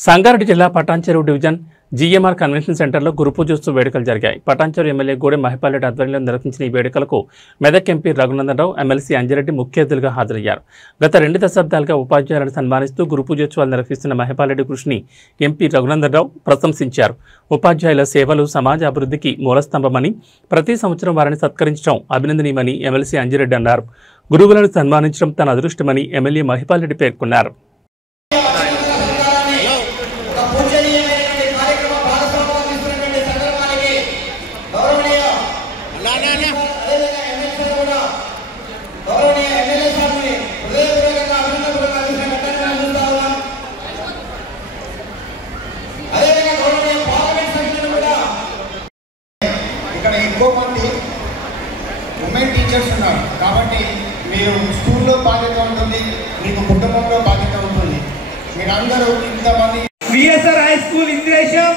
సంగారెడ్డి జిల్లా Patancheru division GMR convention సెంటర్లో గురు పూజోత్సవ వేడుకలు జరిగాయి. పటాన్చెరు ఎమ్మెల్యే గూడెం మహిపాల్రెడ్డి ఆధ్వర్యంలో నిర్వహించిన ఈ వేడుకలకు మెదక్ ఎంపీ రఘునందనరావు, ఎమ్మెల్సీ అంజిరెడ్డి ముఖ్య అతిథులుగా హాజరయ్యారు. గత 2 దశాబ్దాలుగా ఉపాధ్యాయులను సన్మానిస్తూ గురు పూజోత్సవాలు నిర్వహిస్తున్న మహిపాల్రెడ్డి కృషిని ఎంపీ రఘునందనరావు ప్రశంసించారు. ఉపాధ్యాయుల సేవలు సమాజ అభివృద్ధికి మూలస్తంభమని, ప్రతి సంవత్సరం వారిని సత్కరించడం అభినందనీయమని ఎమ్మెల్సీ అంజిరెడ్డి అన్నారు. గురువులను సన్మానించడం తన అదృష్టమని ఎమ్మెల్యే మహిపాల్రెడ్డి పేర్కొన్నారు. ఉమెన్ టీచర్స్ ఉన్నారు కాబట్టి మీరు స్కూల్లో బాధ్యత ఉంటుంది, మీకు కుటుంబంలో బాధ్యత ఉంటుంది. మీరందరూ ఇంతమంది VSR high school Indresham,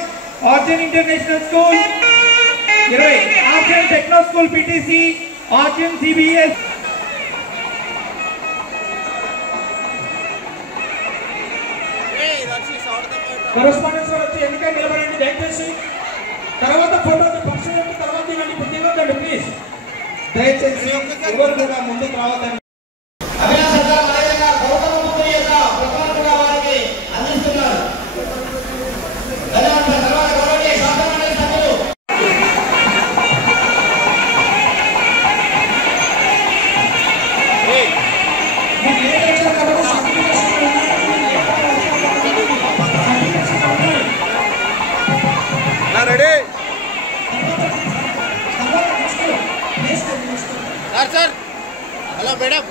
Arjun international school 20, Arjun techno school PTC, Arjun CBS correspondence వచ్చి ఎన్నిక నిలబడండి దయచేసి. తర్వాత ఫోటోకి పర్సనల్ తర్వాత ఇవ్వండి, బుద్ధిగా ప్లీజ్ దయచేసి ఎవరు కూడా ముందుకు రావద్దని. सर हेलो मैडम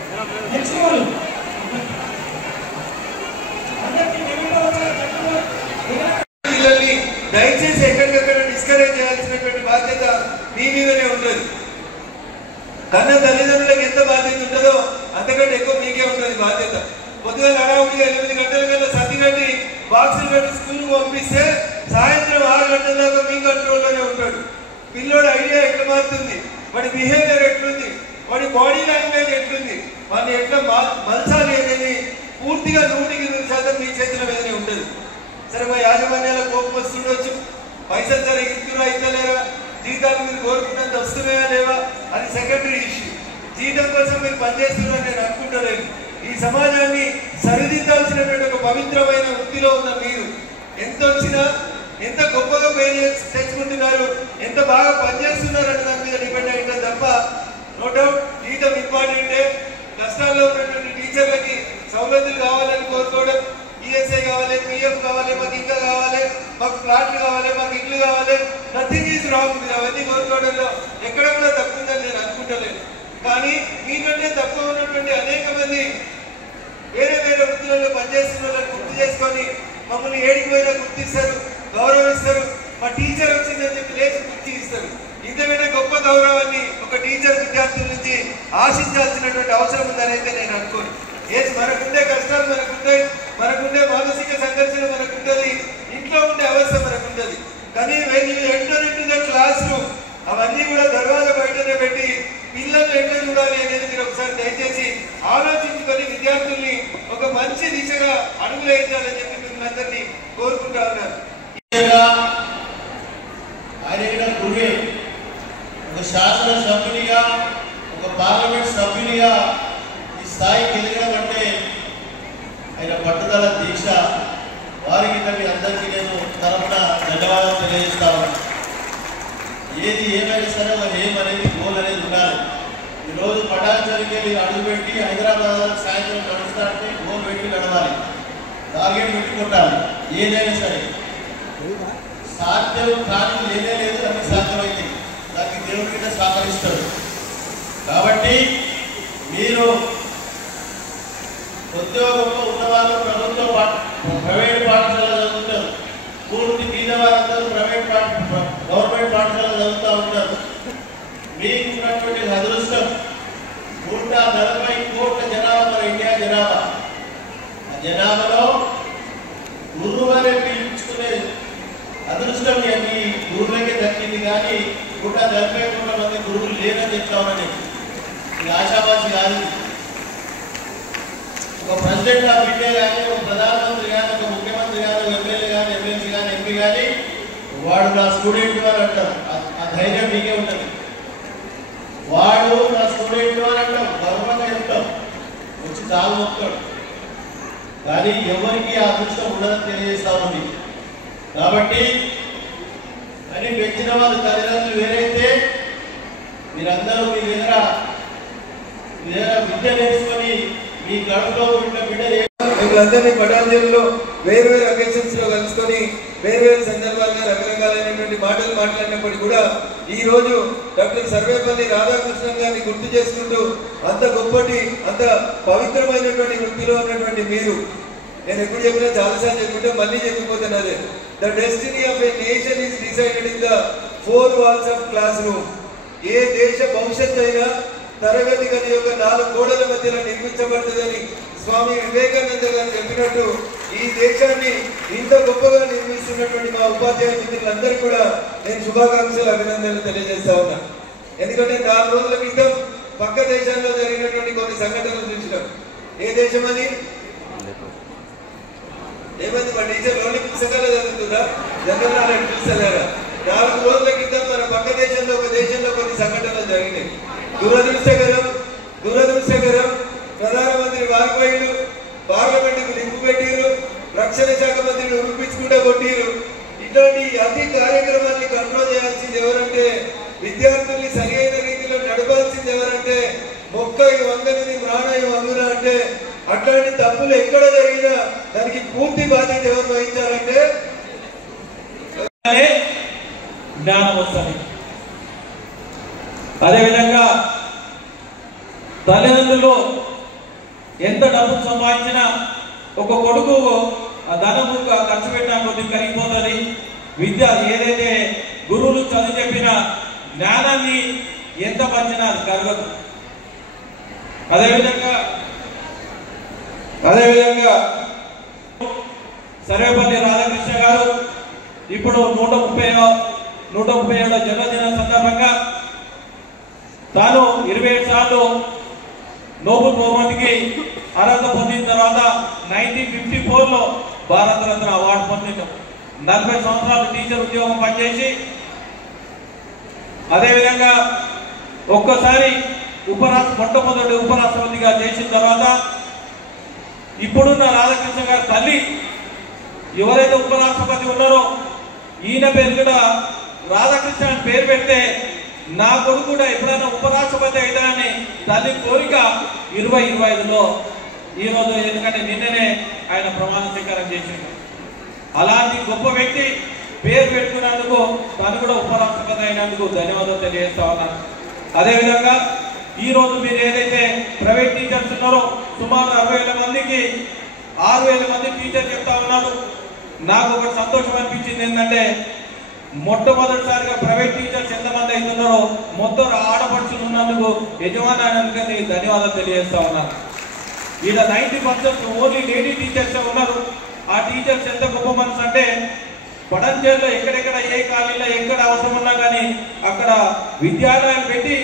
దయచేసి ఎక్కడికక్కడ డిస్కరేజ్ చేయాల్సినటువంటి బాధ్యత మీ మీదనే ఉంటుంది. కన్న తల్లిదండ్రులకు ఎంత బాధ్యత ఉంటుందో అంతకంటే ఎక్కువ మీకే ఉంటుంది బాధ్యత. పొద్దుగా హడావుడిగా 8 గంటల కల్లా సర్ది కట్టి బాక్సులు కట్టి స్కూల్కి పంపిస్తే సాయంత్రం 6 గంటల దాకా మీ కంట్రోల్లోనే ఉంటాడు. పిల్లోడు ఐడియా ఎట్లా మారుతుంది, వాడి బిహేవియర్ ఎట్లుంది, వాడి బాడీ లాంగ్వేజ్ ఎట్లుంది, వాడిని ఎట్లా మలచాలి అనేది పూర్తిగా 100% మీ చేతుల మీదనే ఉంటుంది. సరే మా యాజమాన్యాల కోపం వస్తుండొచ్చు, పైసలు సరే ఇస్తున్నా ఇస్తలేరా, జీతాలు మీరు కోరుకున్నంత వస్తున్నాయా లేవా అది సెకండరీ ఇష్యూ. జీతం కోసం మీరు పనిచేస్తున్నారని నేను అనుకుంటలేదు. ఈ సమాజాన్ని సరిదిద్దాల్సినటువంటి ఒక పవిత్రమైన వృత్తిలో ఉన్న మీరు ఎంత వచ్చినా, ఎంత గొప్పగా పే తెచ్చుకుంటున్నారు, ఎంత బాగా పనిచేస్తున్నారు అనే దాని మీద డిపెండ్ అయిందా తప్ప నో డౌట్ జీతం ఇంపార్టెంటే. కష్టాల్లో ఉన్నటువంటి టీచర్లకి సౌలభ్యాలు కావాలని కోరుకోవడం, ఈఎస్ఐ కావాలి, పిఎఫ్ కావాలి, మాకు ఇంకా కావాలి, మాకు ప్లాట్లు కావాలి, మాకు ఇల్లు కావాలి, నథింగ్ ఈజ్ రాంగ్. మీరు అవన్నీ కోరుకోవడంలో ఎక్కడ కూడా తక్కువ ఉందని నేను అనుకుంటలేను. కానీ మీకంటే తక్కువ ఉన్నటువంటి అనేక మంది వేరే వేరే వృత్తులలో పనిచేస్తున్న వాళ్ళని గుర్తు చేసుకొని మమ్మల్ని ఏడికి పోయినా గుర్తిస్తారు, గౌరవిస్తారు. మా టీచర్ వచ్చిందని చెప్పి లేచి గుర్తి ఇస్తారు. ఇంతకంటే గొప్ప గౌరవాన్ని ఒక టీచర్ విద్యార్థుల నుంచి ఆశించాల్సినటువంటి అవసరం ఉందని అయితే నేను అనుకోను. మనకుండే కష్టాలు మనకుంటాయి, మనకుండే మానసిక సంఘర్షణ మనకుంటుంది, ఇంట్లో ఉండే అవస్థ మనకుంటుంది. కానీ enter into the class room అవన్నీ కూడా దర్వాజా బయటనే పెట్టి పిల్లల్ని ఎట్లా చూడాలి అనేది మీరు ఒకసారి దయచేసి ఆలోచించుకొని విద్యార్థుల్ని ఒక మంచి దిశగా అడుగులేయించాలని చెప్పి మిమ్మల్ని అందరినీ కోరుకుంటా ఉన్నారు. ఆయన గురువే ఒక శాసన సభ్యునిగా, ఒక పార్లమెంట్ సభ్యునిగా ఈ స్థాయికి ఎదగడం అంటే ఆయన పట్టుదల, దీక్ష. వారికి అందరికీ నేను తరఫున ధన్యవాదాలు తెలియజేస్తాను. ఏది ఏమైనా సరే మరి ఏమనేది గోల్ అనేది ఉండాలి. ఈరోజు పటాన్చెరుకి వెళ్ళి అడుగుపెట్టి హైదరాబాద్ సాయంత్రం నడుస్తారంటే గోల్ పెట్టి నడవాలి, టార్గెట్ పెట్టి కొట్టాలి. ఏదైనా సరే సాధ్యం కాని లేనే లేదు, అది సాధ్యమైంది. దానికి దేవుడి కింద సహకరిస్తాడు. కాబట్టి మీరు ఉద్యోగంలో ఉన్నవాళ్ళు ప్రైవేట్ పాఠశాల చదువుతారు, పూర్తి మీద వారందరూ గవర్నమెంట్ పాఠశాల చదువుతూ ఉంటారు. మీకు ఉన్నటువంటి అదృష్టం 140 కోట్ల జనాభా మన ఇండియా జనాభా. ఆ జనాభాలో గురువు అనే పిలుచుకునే అదృష్టం మీ గురువులకే దక్కింది. కానీ 140 కోట్ల మంది గురువులు లేరని చెప్తామని ఇది ఆశావాసి కాదు. ఒక ప్రెసిడెంట్ ఆఫ్ ఇండియా కానీ, ఒక ప్రధానమంత్రి కానీ, ఒక ముఖ్యమంత్రి కానీ, ఒక ఎమ్మెల్యే వాడు నా స్టూడెంట్ అని అంటారు, ఆ ధైర్యం మీకే ఉంటుంది. వాడు నా స్టూడెంట్ అని అంటాం, గర్వంగా చెప్తాం, వచ్చి చాలు మొత్తాడు. కానీ ఎవరికి ఆ అదృష్టం ఉండదని తెలియజేస్తామండి. కాబట్టి అని పెంచిన వాళ్ళు తల్లిదండ్రులు వేరైతే మీరందరూ మీ దగ్గర విద్య నేర్చుకొని మీ కడుపులో ఉన్న బిడ్డలు మిమ్మల్ందరినీ పటాంజలిలో వేరు వేరు అకేషన్స్ లో కలుసుకొని వేరు వేరు సందర్భాలుగా రకరకాలైనటువంటి మాటలు మాట్లాడినప్పటికీ కూడా ఈ రోజు డాక్టర్ సర్వేపల్లి రాధాకృష్ణన్ గారిని గుర్తు చేసుకుంటూ అంత గొప్పటి అంత పవిత్రమైనటువంటి వృత్తిలో ఉన్నటువంటి మీరు, నేను ఎప్పుడు చెప్పినా చాలాసార్లు చెప్పుకుంటే మళ్ళీ చెప్పిపోతాను అదే, the destiny of a nation is decided in the 4 walls of classroom. ఏ దేశ భవిష్యత్తు అయినా తరగతి గది యొక్క 4 గోడల మధ్యలో నిర్మించబడుతుందని స్వామి వివేకానంద గారు చెప్పినట్టు ఈ దేశాన్ని ఇంత గొప్పగా నిర్మిస్తున్నటువంటి మా ఉపాధ్యాయ మిత్రులందరికీ కూడా నేను శుభాకాంక్షలు అభినందనలు తెలియజేస్తా ఉన్నా. ఎందుకంటే 4 రోజుల క్రితం పక్క దేశాల్లో జరిగినటువంటి కొన్ని సంఘటనలు చూసినాం. ఏ దేశం అని ఏమైంది? మా టీచర్ ఓన్లీ పుస్తకాలు చదువుతుందా, జనరల్ నాలెడ్జ్ చూస్తలేరా? 4 రోజుల క్రితం మన పక్క దేశంలో ఒక దేశంలో కొన్ని సంఘటనలు జరిగినాయి. దురదృష్టకరం ప్రధానమంత్రి వాజ్పేయిలు పార్లమెంటుకు లింపు పెట్టిరు, రక్షణ శాఖ మంత్రిని ఉరిపించుకుంటూ కొట్టిరు. ఇట్లాంటి అతి కార్యక్రమాన్ని కంట్రోల్ చేయాల్సింది ఎవరంటే, విద్యార్థుల్ని సరి అయిన రీతిలో నడపాల్సింది ఎవరంటే, మొక్క వంగని ప్రాణాయ వంగున అంటే, అట్లాంటి తప్పులు ఎక్కడ జరిగినా దానికి పూర్తి బాధ్యత ఎవరు వహించాలంటే జ్ఞానం వస్తుంది. అదేవిధంగా తల్లిదండ్రులు ఎంత డబ్బు సంపాదించినా ఒక కొడుకు ఆ ధనము ఖర్చు పెట్టినా కొద్దిగా కరిగిపోతుంది. విద్య ఏదైతే గురువులు చదువు చెప్పిన జ్ఞానాన్ని ఎంత పంచినా అది కరగదు. అదేవిధంగా సర్వేపల్లి రాధాకృష్ణ గారు ఇప్పుడు 137వ జన్మదిన సందర్భంగా తాను 27 సార్లు నోబెల్ బహుమతికి అర్హత పొందిన తర్వాత 1954లో భారతరత్న అవార్డు పొందించాం. 40 సంవత్సరాలు టీచర్ ఉద్యోగం పనిచేసి అదేవిధంగా ఒక్కసారి మొట్టమొదటి ఉపరాష్ట్రపతిగా చేసిన తర్వాత ఇప్పుడున్న రాధాకృష్ణ గారి తల్లి ఎవరైతే ఉపరాష్ట్రపతి ఉన్నారో ఈయన పేరు కూడా రాధాకృష్ణ పేరు పెడితే నా కొడుకు కూడా ఎప్పుడైనా ఉపరాష్ట్రపతి అవుతానని తల్లి కోరిక 2025లో ఈరోజు, ఎందుకంటే నిన్ననే ఆయన ప్రమాణ స్వీకారం చేసింది. అలాంటి గొప్ప వ్యక్తి పేరు పెట్టుకున్నందుకు తను కూడా ఉపరాష్ట్రపతి అయినందుకు ధన్యవాదాలు తెలియజేస్తా ఉన్నాను. అదేవిధంగా ఈరోజు మీరు ఏదైతే ప్రైవేట్ టీచర్స్ ఉన్నారో సుమారు 60,000 మందికి 6,000 మంది టీచర్ చెప్తా ఉన్నారు. నాకు ఒకటి సంతోషం అనిపించింది ఏంటంటే, మొట్టమొదటిసారిగా ప్రైవేట్ టీచర్స్ ఎంతమంది అవుతున్నారో మొత్తం ఆడపడుచులు ఉన్నందుకు యజమానానికి ధన్యవాదాలు తెలియజేస్తా ఉన్నాను. ఈడ 90% ఓన్లీ లేడీ టీచర్స్ ఉన్నారు. ఆ టీచర్స్ ఎంత గొప్ప మనసు అంటే, పటాన్చేరులో ఎక్కడెక్కడ ఏ కాలనీలో ఎక్కడ అవసరం ఉన్నా కానీ అక్కడ విద్యాలయాలు పెట్టి